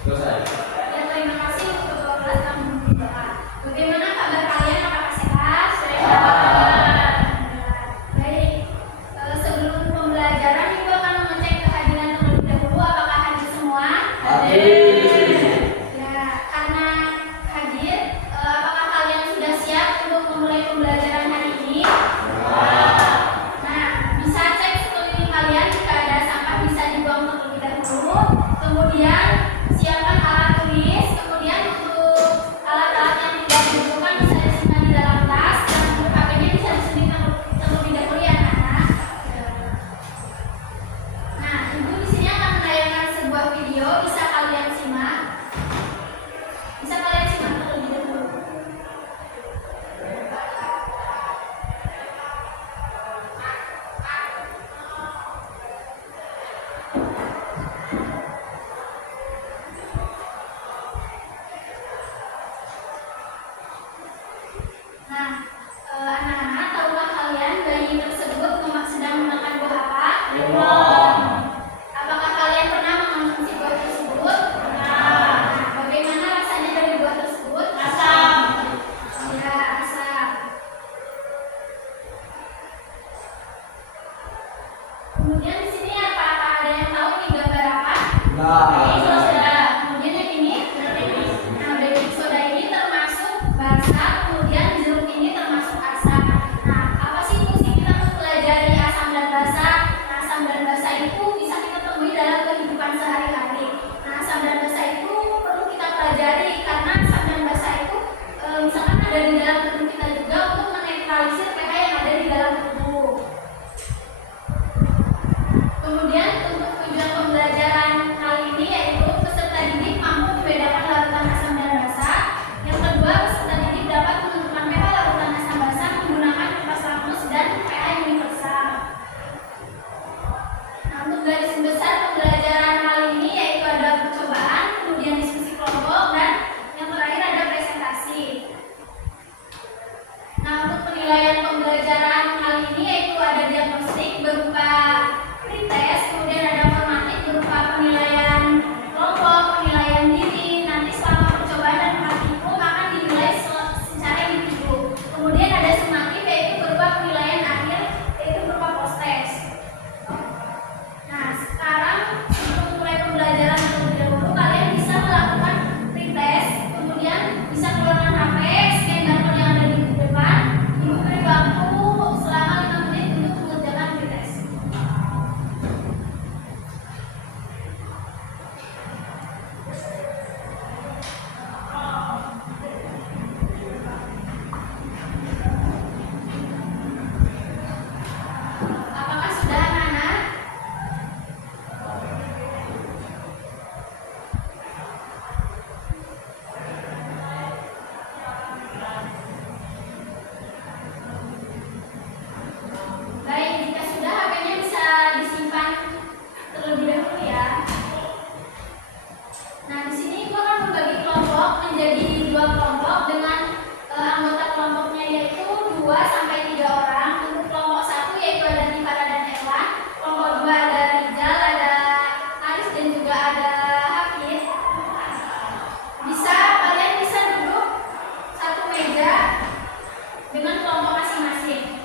Ya, terima kasih untuk kelas kamu berdoa. Bagaimana kabar kalian? Apakah sehat? Sehat. Baik. Sebelum pembelajaran, Ibu akan mengecek kehadiran terlebih dahulu. Apakah hadir semua? Hadir. Ya, karena hadir, apakah kalian sudah siap untuk memulai pembelajaran hari ini? Nah, bisa cek sekeliling kalian jika ada sampah bisa dibuang terlebih dahulu. Kemudian siapkan alat tulis. Kemudian untuk alat-alat yang tidak dibutuhkan bisa disimpan di dalam tas. Dan untuk HP-nya bisa disuntik terlebih dahulu ya anak-anak. Nah, Ibu di sini akan menayangkan sebuah video. Bisa kalian simak. Bisa kalian simak terlebih dahulu. Nah, anak-anak, tahukah kalian bayi tersebut sedang memakan buah apa? Lemon. Apakah kalian pernah mengonsumsi buah tersebut? Nah, bagaimana rasanya dari buah tersebut? Asam. Ya, asam. Kemudian di sini apakah ada yang tahu ini gambar apa? Baking soda. Kemudian yang ini? Nah, baking soda ini termasuk basa, kemudian jeruk ini termasuk asam. Nah, apa sih fungsi kita mempelajari asam dan basa? Nah, asam dan basa itu bisa kita temui dalam kehidupan sehari-hari. Nah, asam dan basa itu perlu kita pelajari karena asam dan basa itu misalkan ada di dalam tubuh kita juga untuk menetralisir pH yang ada di dalam tubuh. Kemudian untuk tujuan pembelajaran kali ini yaitu peserta didik mampu membedakan larutan asam dan basa. Yang kedua, peserta didik dapat menentukan pH larutan asam basa menggunakan kipas Lakmus dan pH universal. Nah, untuk garis besar pembelajaran kali ini yaitu ada percobaan, kemudian diskusi kelompok, dan yang terakhir ada presentasi. Nah, untuk penilaian pembelajaran kali ini yaitu ada diagnostik berupa pretest, kemudian ada formatif berupa penilaian kelompok, penilaian diri. Nanti selama percobaan dan praktikum akan dinilai secara individu. Kemudian ada sumatif yaitu berupa penilaian akhir yaitu berupa post test. Nah, sekarang untuk mulai pembelajaran terlebih dahulu kalian bisa melakukan pretest, kemudian bisa keluarkan HP, scan barcode yang ada di depan. Ibu beri waktu selama 5 menit untuk mengerjakan pretest. Apakah sudah anak-anak? Baik, jika sudah HP-nya bisa disimpan terlebih dahulu ya. Nah, di sini Ibu akan membagi kelompok menjadi 2 kelompok dengan anggota kelompoknya yaitu 2 sampai 3 orang. Untuk kelompok 1 yaitu ada Tifara dan Erwan. Kelompok 2 ada Rizal, ada Aris dan juga ada Hafiz. Kalian bisa duduk satu meja dengan kelompok masing-masing.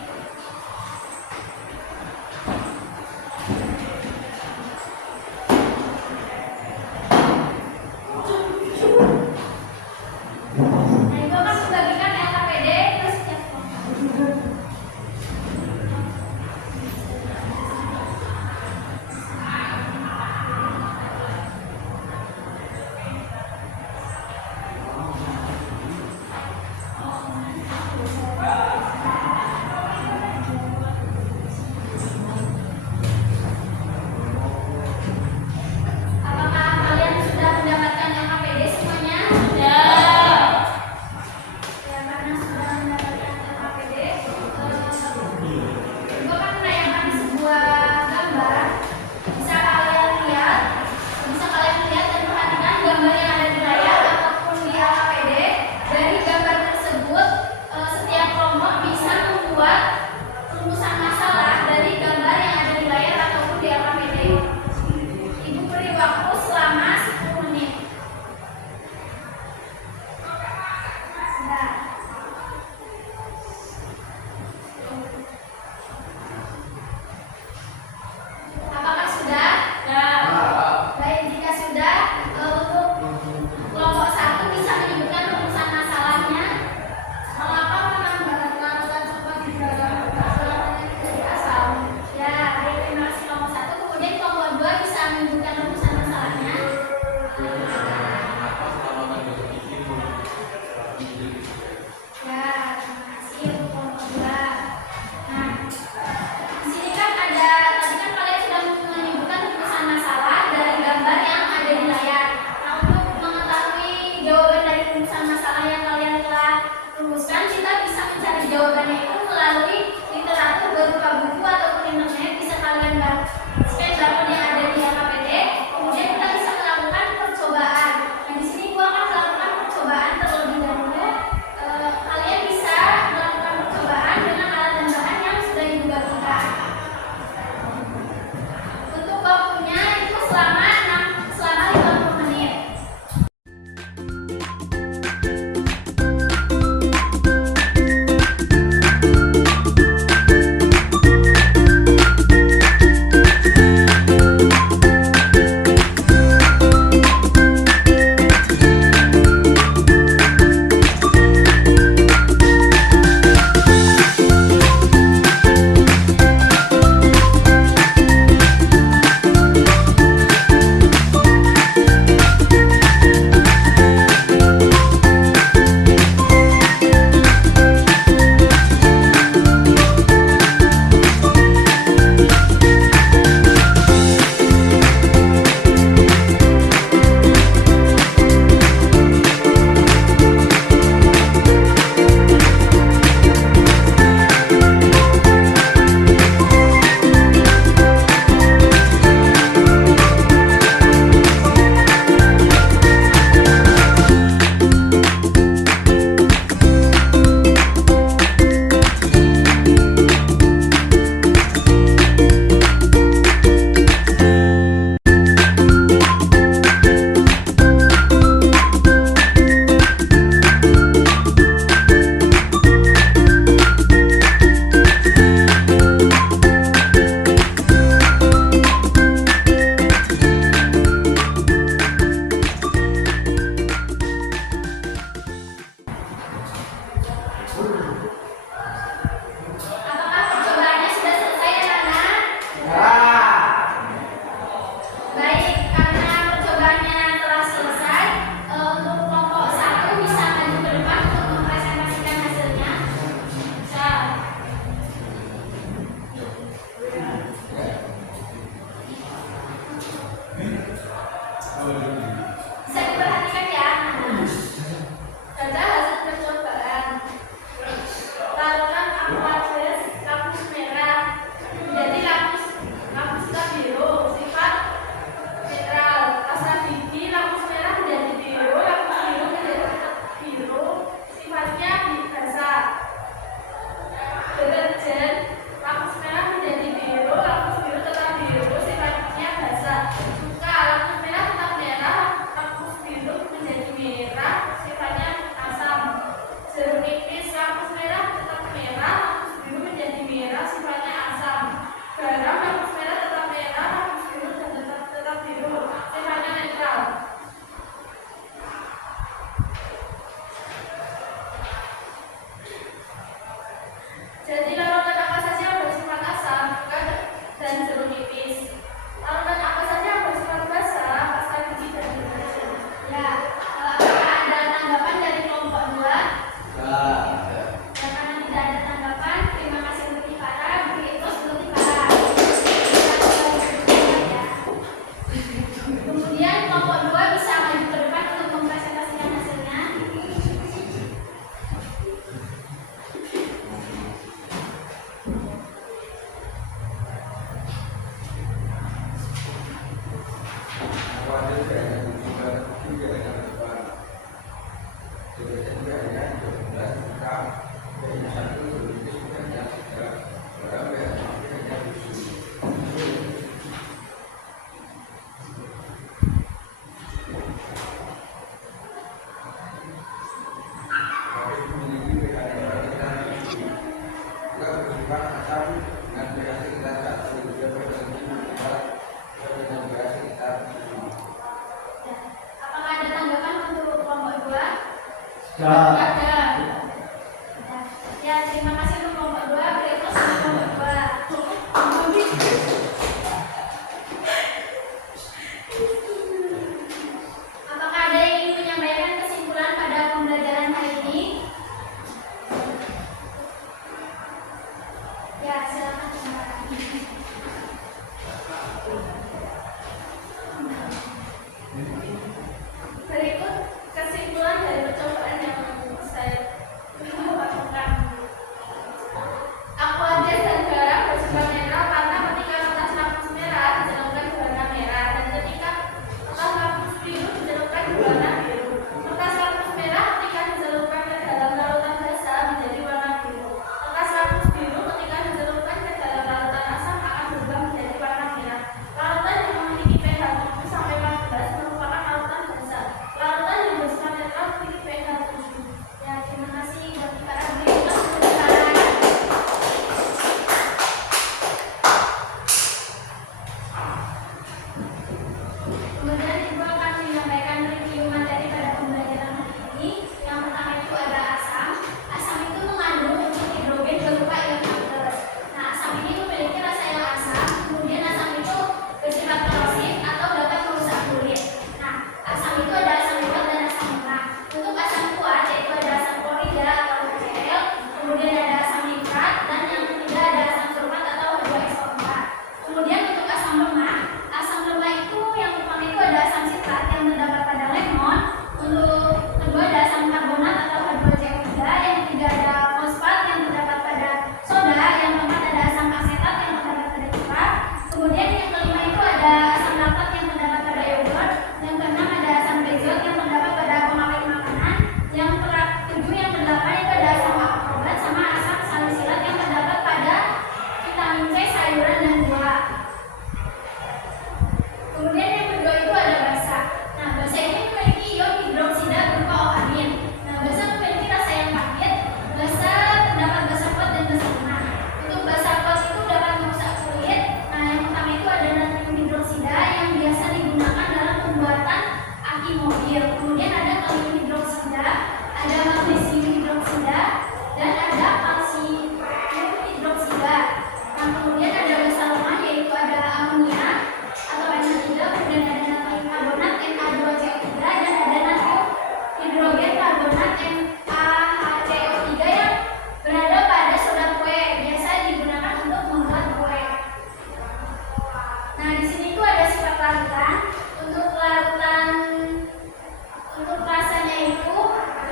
Ada. Ya, terima kasih untuk kelompok 2. Berikut kelompok 2. Apakah ada yang ingin menyampaikan kesimpulan pada pembelajaran hari ini? Ya, silakan. Berikut kesimpulan dari percobaan yang saya lakukan. Aquades dan garam bersumber mineral karena ketika kertas lapis merah dicelupkan berwarna merah dan ketika kertas lapis biru dicelupkan berwarna biru. Kertas lapis merah ketika dicelupkan ke dalam larutan basah menjadi warna biru. Kertas lapis biru ketika dicelupkan ke dalam larutan asam akan berubah menjadi warna merah. Larutan yang memiliki pH 7 sampai 14 merupakan larutan basah. Larutan yang bersifat netral memiliki pH 7. Ya, terima kasih bagi para berikut pembicaraan. Kemudian ibu akan menyampaikan review materi pada pembelajaran hari ini. Yang pertama itu ada asam. Asam itu mengandung unsur hidrogen berupa ion Natres. Nah, asam ini memiliki rasa yang asam. Kemudian asam itu bersifat korosif atau dapat merusak kulit. Nah, asam itu ada asam kuat dan asam lemah. Untuk asam kuat yaitu ada asam klorida atau HCl, kemudian ada asam nitrat, dan yang ketiga ada asam sulfat atau H2SO4. Kemudian untuk asam lemah itu yang pertama itu ada asam sitrat yang terdapat pada lemon. Untuk kedua ada asam karbonat atau H2CO3. Yang ketiga ada fosfat yang terdapat pada soda. Yang keempat ada asam asetat yang terdapat pada coklat. Kemudian yang kelima itu ada asam laktat yang terdapat pada yogurt. Yang keenam ada asam benzoat yang terdapat pada pengawet makanan. Yang ketujuh yang kedelapan itu ada asam ascorbat sama asam salisilat yang terdapat pada vitamin C, sayuran dan buah. Kemudian yang kedua itu ada basa. Nah, basa ini memiliki ion hidroksida berupa OH-. Nah, basa memiliki rasa yang pahit. Basa terdapat basa kuat dan basa lemah. Untuk basa kuat itu dapat merusak kulit. Nah, yang pertama itu ada natrium hidroksida yang biasa digunakan dalam pembuatan aki mobil. Kemudian ada kalium hidroksida, ada magnesium hidroksida, dan ada kalsium hidroksida. Nah, kemudian ada basa lemah yaitu ada amonia atau NH3, kemudian ada natrium karbonat Na2CO3, dan ada natrium hidrogen karbonat NaHCO3 yang berada pada soda kue, biasa digunakan untuk membuat kue. Nah, di sini tuh ada sifat larutan. Untuk larutan, untuk rasanya itu,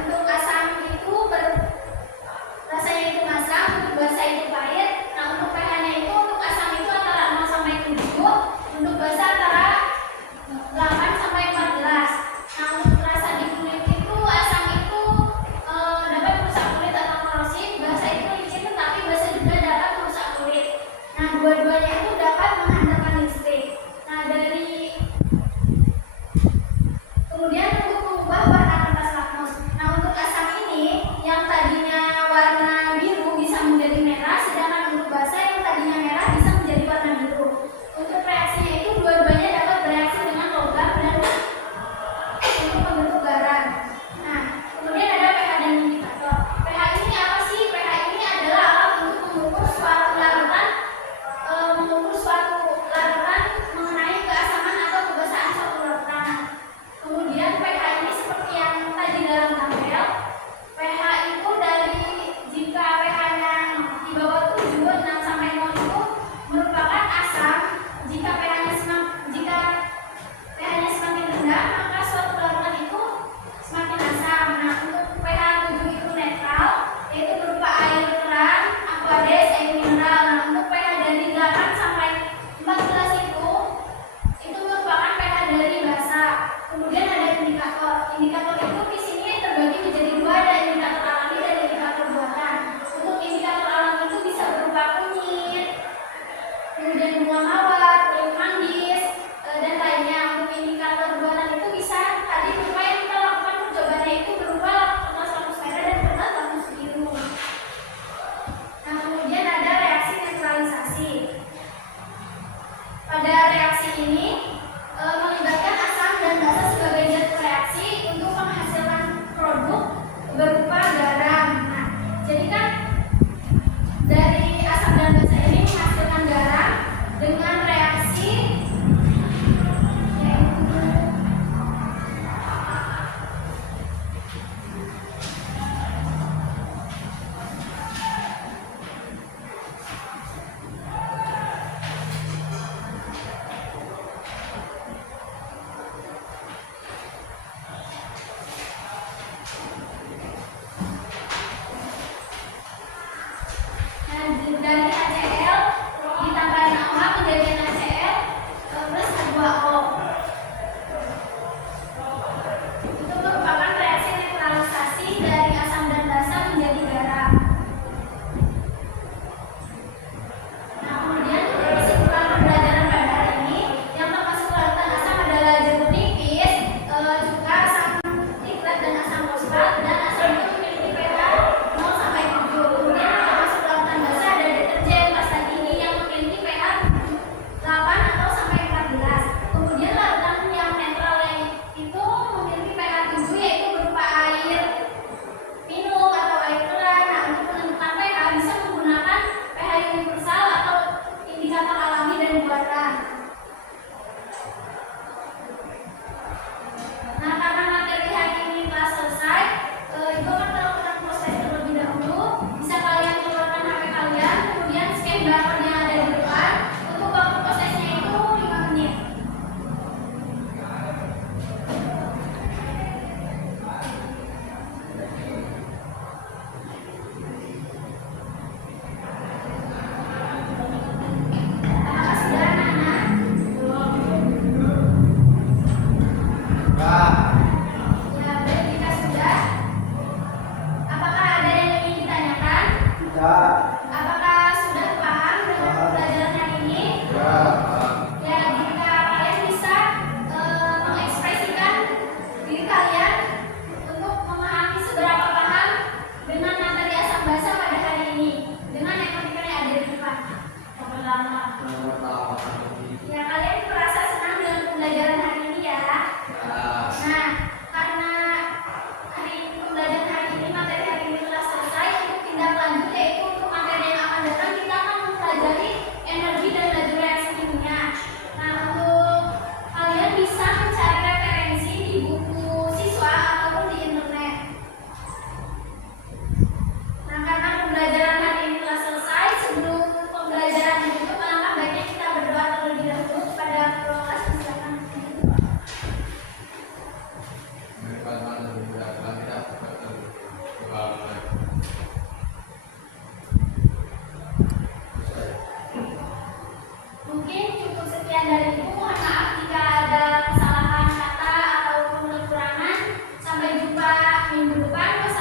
untuk asam itu rasanya itu masam, untuk basa itu pahit. Nah, untuk pH-nya itu untuk asam itu antara 0 sampai 7, untuk basa antara 8 sampai 14. Nah, untuk rasa di kulit itu asam itu dapat merusak kulit atau korosif, basa itu licin tetapi basa juga dapat merusak kulit. Nah, dua-duanya itu dapat menghantarkan listrik. Nah, kemudian untuk mengubah warna kertas lakmus. Nah, untuk asam ini yang tadinya warna biru bisa menjadi merah, sedangkan untuk basa yang tadinya merah bisa menjadi warna biru. Untuk reaksinya itu dua-duanya dapat bereaksi dengan logam dan untuk membentuk garam. Nah, kemudian ada pH dan indikator. pH ini apa sih? pH ini adalah alat untuk mengukur suatu larutan mengenai keasaman atau kebasaan suatu larutan. Kemudian pH ini seperti yang tadi dalam tabel. pH itu jika pH-nya di bawah 7, 6 sampai 0 itu merupakan asam. Jika pH-nya semakin rendah, maka suatu larutan itu semakin asam. Nah, untuk pH 7 itu netral, yaitu berupa air terang, aqueous, air mineral. Nah, untuk pH dari 8 sampai 14 itu merupakan pH dari basa. Kemudian ada indikator. Indikator itu di sini terbagi menjadi dua, ada indikator alami dan indikator buatan. Untuk indikator alami itu bisa berupa kunyit, kemudian bunga mawar, kulit manggis, dan lainnya. Untuk indikator buatan itu bisa tadi berupa yang kita lakukan percobaannya itu berupa kertas lapis merah dan kertas lapis biru. Nah, kemudian ada reaksi neutralisasi. Pada reaksi ini melibatkan asam dan basa sebagai zat reaksi untuk minggu depan.